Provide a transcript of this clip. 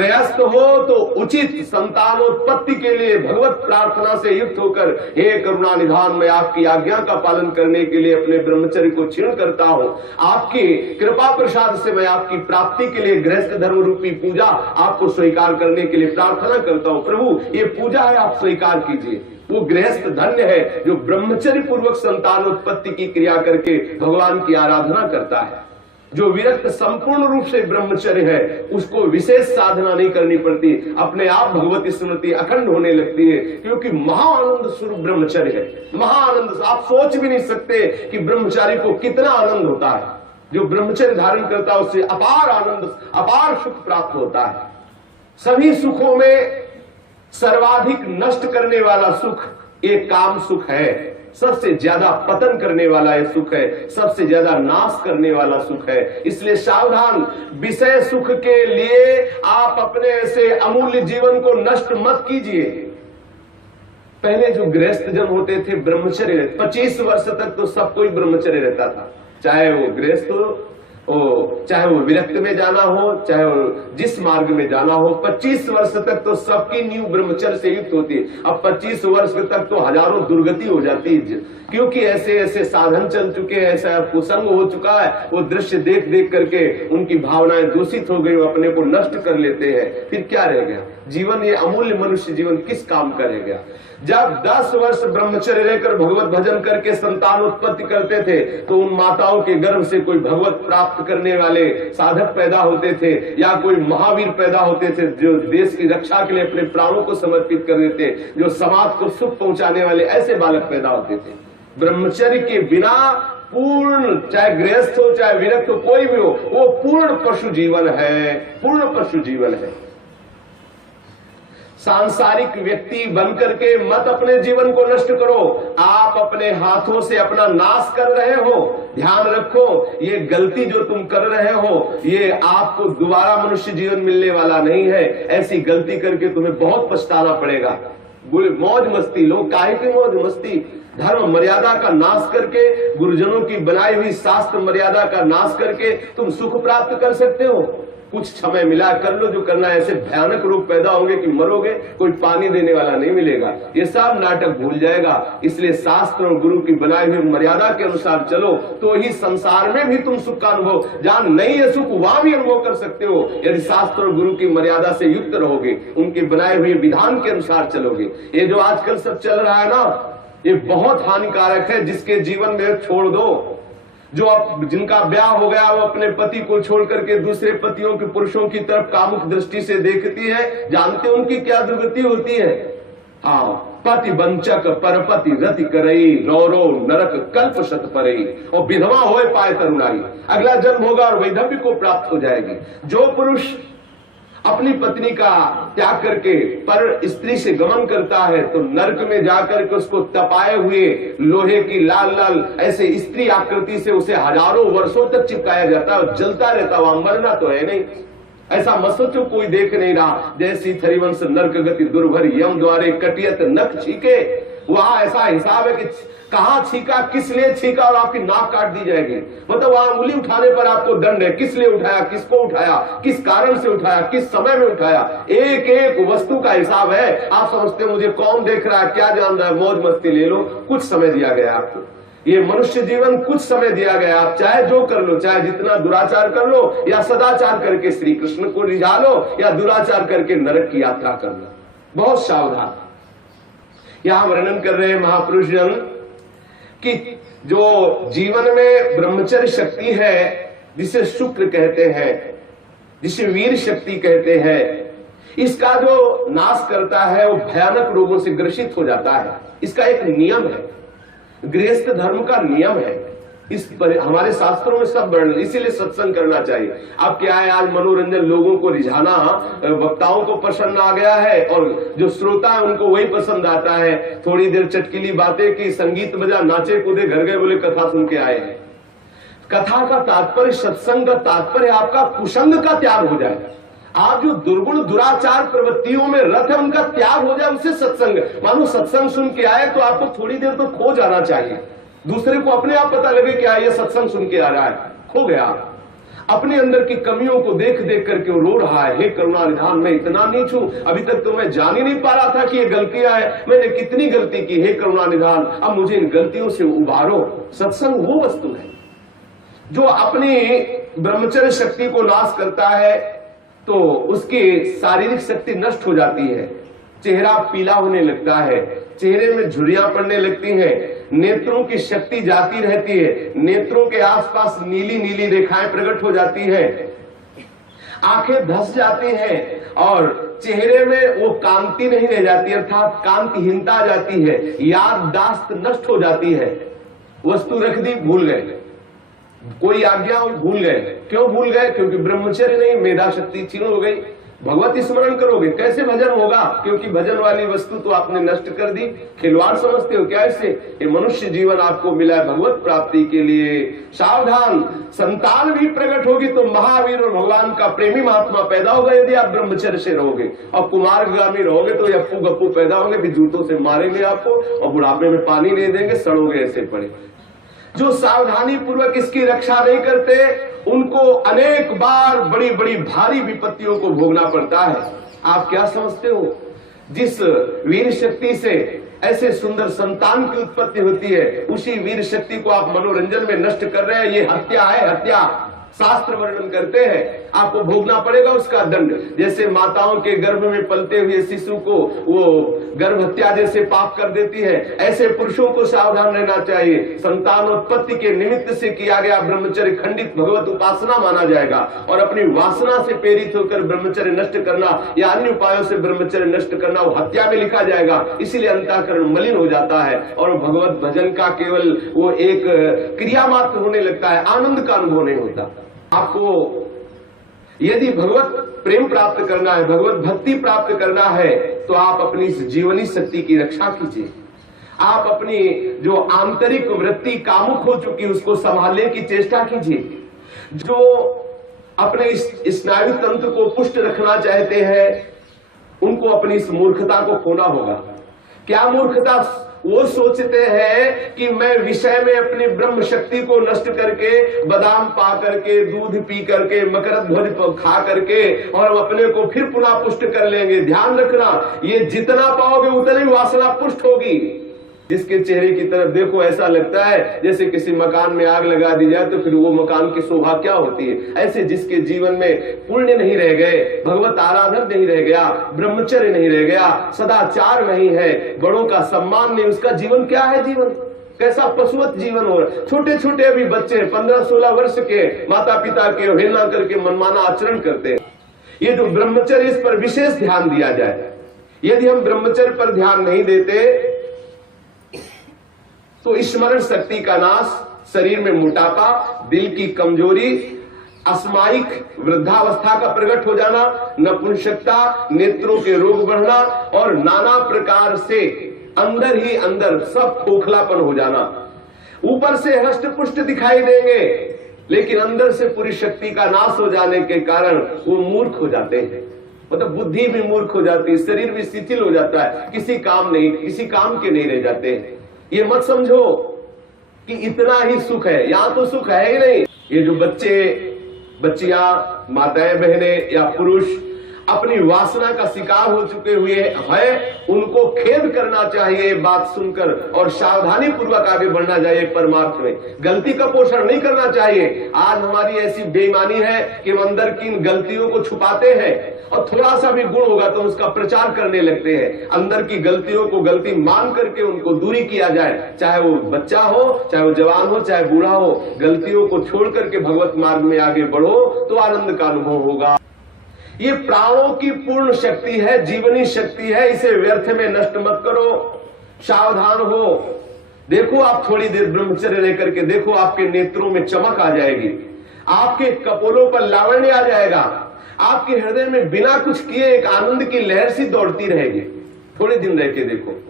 गृहस्थ हो तो उचित संतानोत्पत्ति के लिए भगवत प्रार्थना से युक्त होकर, हे करुणा निधान, मैं आपकी आज्ञा का पालन करने के लिए अपने ब्रह्मचर्य को क्षीण करता हूं। आपकी कृपा प्रसाद से मैं आपकी प्राप्ति के लिए गृहस्थ धर्म रूपी पूजा आपको स्वीकार करने के लिए प्रार्थना करता हूं। प्रभु, ये पूजा है, आप स्वीकार कीजिए। वो गृहस्थ धन्य है जो ब्रह्मचर्य पूर्वक संतानोत्पत्ति की क्रिया करके भगवान की आराधना करता है। जो विरक्त संपूर्ण रूप से ब्रह्मचर्य है, उसको विशेष साधना नहीं करनी पड़ती, अपने आप भगवती स्मृति अखंड होने लगती है, क्योंकि महाआनंद स्वरूप ब्रह्मचर्य है। महाआनंद, आप सोच भी नहीं सकते कि ब्रह्मचारी को कितना आनंद होता है। जो ब्रह्मचर्य धारण करता है उससे अपार आनंद, अपार सुख प्राप्त होता है। सभी सुखों में सर्वाधिक नष्ट करने वाला सुख एक काम सुख है। सबसे ज्यादा पतन करने वाला यह सुख है, सबसे ज्यादा नाश करने वाला सुख है। इसलिए सावधान, विषय सुख के लिए आप अपने ऐसे अमूल्य जीवन को नष्ट मत कीजिए। पहले जो गृहस्थ जन होते थे ब्रह्मचर्य, 25 वर्ष तक तो सब कोई ब्रह्मचर्य रहता था, चाहे वो गृहस्थ हो, चाहे वो विरक्त में जाना हो, चाहे वो जिस मार्ग में जाना हो। 25 वर्ष तक तो सबकी नींव ब्रह्मचर्य से युक्त होती है। अब 25 वर्ष तक तो हजारों दुर्गति हो जाती है, क्योंकि ऐसे ऐसे साधन चल चुके हैं, ऐसा कुसंग हो चुका है। वो दृश्य देख देख करके उनकी भावनाएं दूषित हो गई, वो अपने को नष्ट कर लेते हैं। फिर क्या रह गया जीवन? ये अमूल्य मनुष्य जीवन किस काम का रह गया? जब 10 वर्ष ब्रह्मचर्य रहकर भगवत भजन करके संतान उत्पत्ति करते थे, तो उन माताओं के गर्भ से कोई भगवत प्राप्त करने वाले साधक पैदा होते थे, या कोई महावीर पैदा होते थे जो देश की रक्षा के लिए अपने प्राणों को समर्पित कर देते, जो समाज को सुख पहुंचाने वाले ऐसे बालक पैदा होते थे। ब्रह्मचर्य के बिना पूर्ण, चाहे गृहस्थ हो चाहे विरक्त हो, कोई भी हो, वो पूर्ण पशु जीवन है, पूर्ण पशु जीवन है। सांसारिक व्यक्ति बनकर के मत अपने जीवन को नष्ट करो। आप अपने हाथों से अपना नाश कर रहे हो। ध्यान रखो, ये गलती जो तुम कर रहे हो, ये आपको दोबारा मनुष्य जीवन मिलने वाला नहीं है। ऐसी गलती करके तुम्हें बहुत पछताना पड़ेगा। मौज मस्ती, लोग काहे की मौज मस्ती? धर्म मर्यादा का नाश करके, गुरुजनों की बनाई हुई शास्त्र मर्यादा का नाश करके तुम सुख प्राप्त कर सकते हो। कुछ समय मिला, कर लो जो करना है। ऐसे भयानक रोग पैदा होंगे कि मरोगे, कोई पानी देने वाला नहीं मिलेगा। ये सब नाटक भूल जाएगा। इसलिए शास्त्र और गुरु की बनाई हुई मर्यादा के अनुसार चलो, तो ही संसार में भी तुम सुख का अनुभव, जहां नहीं है सुख वहां भी अनुभव कर सकते हो, यदि शास्त्र और गुरु की मर्यादा से युक्त रहोगे, उनके बनाए हुए विधान के अनुसार चलोगे। ये जो आजकल सब चल रहा है ना, ये बहुत हानिकारक है। जिसके जीवन में छोड़ दो, जो जिनका ब्याह हो गया, वो अपने पति को छोड़ करके दूसरे पतियों के, पुरुषों की तरफ कामुक दृष्टि से देखती है। जानते हैं उनकी क्या दुर्गति होती है? हाँ, पति वंचक परपति रति करई, रो रो नरक कल्प शत परई। और विधवा होए पाए तरुणाई, अगला जन्म होगा और वैधव्य को प्राप्त हो जाएगी। जो पुरुष अपनी पत्नी का त्याग करके पर स्त्री से गमन करता है, तो नरक में जाकर के उसको तपाए हुए लोहे की लाल लाल ऐसे स्त्री आकृति से उसे हजारों वर्षों तक चिपकाया जाता है, जलता रहता, वहां मरना तो है नहीं। ऐसा मत सोचो कोई देख नहीं रहा। जैसी थरिवंश नरक गति दुर्भर, यम द्वारे कटियत नख छीके। वहां ऐसा हिसाब है कि कहां छीका, किस लिए छीका, और आपकी नाक काट दी जाएगी। मतलब वहां उंगली उठाने पर आपको दंड है। किस लिए उठाया, किसको उठाया, किस कारण से उठाया, किस समय में उठाया, एक एक वस्तु का हिसाब है। आप समझते हो मुझे कौन देख रहा है, क्या जान रहा है, मौज मस्ती ले लो। कुछ समय दिया गया आपको, ये मनुष्य जीवन कुछ समय दिया गया। आप चाहे जो कर लो, चाहे जितना दुराचार कर लो, या सदाचार करके श्री कृष्ण को रिझा लो, या दुराचार करके नरक की यात्रा कर लो। बहुत सावधान। यहां वर्णन कर रहे हैं महापुरुष जन कि जो जीवन में ब्रह्मचर्य शक्ति है, जिसे शुक्र कहते हैं, जिसे वीर शक्ति कहते हैं, इसका जो नाश करता है वो भयानक रोगों से ग्रसित हो जाता है। इसका एक नियम है, गृहस्थ धर्म का नियम है। इस पर हमारे शास्त्रों में सब वर्णन, इसीलिए सत्संग करना चाहिए। अब क्या है, आज मनोरंजन, लोगों को रिझाना, वक्ताओं को पसंद आ गया है, और जो श्रोता है उनको वही पसंद आता है। थोड़ी देर चटकीली बातें की, संगीत बजा, नाचे कूदे, घर गए, बोले कथा सुन के आए हैं। कथा का तात्पर्य, सत्संग का तात्पर्य आपका कुसंग का त्याग हो जाए। आप जो दुर्गुण दुराचार प्रवृत्तियों में रत है, उनका त्याग हो जाए, उससे सत्संग। मानो सत्संग सुन के आए तो आपको थोड़ी देर तो खो जाना चाहिए। दूसरे को अपने आप पता लगे कि ये सत्संग सुन के आ रहा है, खो गया। अपने अंदर की कमियों को देख देख करके वो रो रहा है, हे करुणा निधान, मैं इतना नीच हूं, अभी तक तो मैं जान ही नहीं पा रहा था कि ये गलतियां है, मैंने कितनी गलती की, हे करुणा निधान, अब मुझे इन गलतियों से उबारो। सत्संग वो वस्तु है जो अपनी ब्रह्मचर्य शक्ति को नाश करता है तो उसकी शारीरिक शक्ति नष्ट हो जाती है, चेहरा पीला होने लगता है, चेहरे में झुर्रियां पड़ने लगती हैं, नेत्रों की शक्ति जाती रहती है, नेत्रों के आसपास नीली नीली रेखाएं प्रकट हो जाती है, आंखें धस जाती हैं और चेहरे में वो कांति नहीं रह जाती, अर्थात कांतिहीनता आ जाती है, याददाश्त नष्ट हो जाती है। वस्तु रख दी, भूल गए, कोई आज्ञा भूल गए। क्यों भूल गए? क्योंकि ब्रह्मचर्य नहीं, मेधा शक्ति क्षीण हो गई। भगवत स्मरण करोगे, कैसे भजन होगा? क्योंकि भजन वाली वस्तु तो आपने नष्ट कर दी। खिलवाड़ समझते हो क्या इससे? ये मनुष्य जीवन आपको मिला है भगवत प्राप्ति के लिए। सावधान, संतान भी प्रकट होगी तो महावीर और भगवान का प्रेमी महात्मा पैदा होगा यदि आप ब्रह्मचर्य से रहोगे। और कुमारगामी रहोगे तो अप्पू गप्पू पैदा होंगे, भी जूतों से मारेंगे आपको और बुढ़ापे में पानी नहीं देंगे, सड़ोगे ऐसे पड़े। जो सावधानी पूर्वक इसकी रक्षा नहीं करते उनको अनेक बार बड़ी बड़ी भारी विपत्तियों को भोगना पड़ता है। आप क्या समझते हो? जिस वीर शक्ति से ऐसे सुंदर संतान की उत्पत्ति होती है, उसी वीर शक्ति को आप मनोरंजन में नष्ट कर रहे हैं। ये हत्या है, हत्या। शास्त्र वर्णन करते हैं, आपको भोगना पड़ेगा उसका दंड। जैसे माताओं के गर्भ में पलते हुए शिशु को वो गर्भ हत्या जैसे पाप कर देती है, ऐसे पुरुषों को सावधान रहना चाहिए। संतानोत्पत्ति के निमित्त से किया गया ब्रह्मचर्य खंडित भगवत उपासना माना जाएगा और अपनी वासना से प्रेरित होकर ब्रह्मचर्य नष्ट करना या अन्य उपायों से ब्रह्मचर्य नष्ट करना वो हत्या में लिखा जाएगा। इसीलिए अंतःकरण मलिन हो जाता है और भगवत भजन का केवल वो एक क्रिया मात्र होने लगता है, आनंद का अनुभव नहीं होता। आपको यदि भगवत प्रेम प्राप्त करना है, भगवत भक्ति प्राप्त करना है तो आप अपनी इस जीवनी शक्ति की रक्षा कीजिए। आप अपनी जो आंतरिक वृत्ति कामुक हो चुकी है उसको संभालने की चेष्टा कीजिए। जो अपने इस स्नायु तंत्र को पुष्ट रखना चाहते हैं उनको अपनी इस मूर्खता को खोना होगा। क्या मूर्खता? वो सोचते हैं कि मैं विषय में अपनी ब्रह्म शक्ति को नष्ट करके, बादाम पा करके, दूध पी करके, मकरंद ध्वज खा करके और अपने को फिर पुनः पुष्ट कर लेंगे। ध्यान रखना, ये जितना पाओगे उतनी वासना पुष्ट होगी। जिसके चेहरे की तरफ देखो ऐसा लगता है जैसे किसी मकान में आग लगा दी जाए तो फिर वो मकान की शोभा क्या होती है। ऐसे जिसके जीवन में पुण्य नहीं रह गए, भगवत आराधन नहीं रह गया, ब्रह्मचर्य नहीं रह गया, सदाचार नहीं है, बड़ों का सम्मान नहीं, उसका जीवन क्या है? जीवन कैसा पशुवत जीवन हो रहा है। छोटे छोटे अभी बच्चे 15-16 वर्ष के माता पिता के अवहेलना करके मनमाना आचरण करते हैं। ये जो ब्रह्मचर्य, इस पर विशेष ध्यान दिया जाए। यदि हम ब्रह्मचर्य पर ध्यान नहीं देते तो स्मरण शक्ति का नाश, शरीर में मोटापा, दिल की कमजोरी, अस्मायिक वृद्धावस्था का प्रकट हो जाना, नपुंसकता, नेत्रों के रोग बढ़ना और नाना प्रकार से अंदर ही अंदर सब खोखलापन हो जाना। ऊपर से हष्ट पुष्ट दिखाई देंगे लेकिन अंदर से पूरी शक्ति का नाश हो जाने के कारण वो मूर्ख हो जाते हैं। मतलब बुद्धि भी मूर्ख हो जाती है, शरीर भी शिथिल हो जाता है, किसी काम नहीं, किसी काम के नहीं रह जाते हैं। ये मत समझो कि इतना ही सुख है, यहां तो सुख है ही नहीं। ये जो बच्चे, बच्चियां, माताएं, बहनें या पुरुष अपनी वासना का शिकार हो चुके हुए हैं, उनको खेद करना चाहिए बात सुनकर और सावधानी पूर्वक आगे बढ़ना चाहिए परमार्थ में। गलती का पोषण नहीं करना चाहिए। आज हमारी ऐसी बेईमानी है कि हम अंदर की इन गलतियों को छुपाते हैं और थोड़ा सा भी गुण होगा तो उसका प्रचार करने लगते हैं। अंदर की गलतियों को गलती मान करके उनको दूरी किया जाए, चाहे वो बच्चा हो, चाहे वो जवान हो, चाहे बूढ़ा हो। गलतियों को छोड़ करके भगवत मार्ग में आगे बढ़ो तो आनंद का अनुभव होगा। ये प्राणों की पूर्ण शक्ति है, जीवनी शक्ति है, इसे व्यर्थ में नष्ट मत करो। सावधान हो। देखो आप थोड़ी देर ब्रह्मचर्य रह करके देखो, आपके नेत्रों में चमक आ जाएगी, आपके कपोलों पर लावण्य आ जाएगा, आपके हृदय में बिना कुछ किए एक आनंद की लहर सी दौड़ती रहेगी। थोड़े दिन रह के देखो।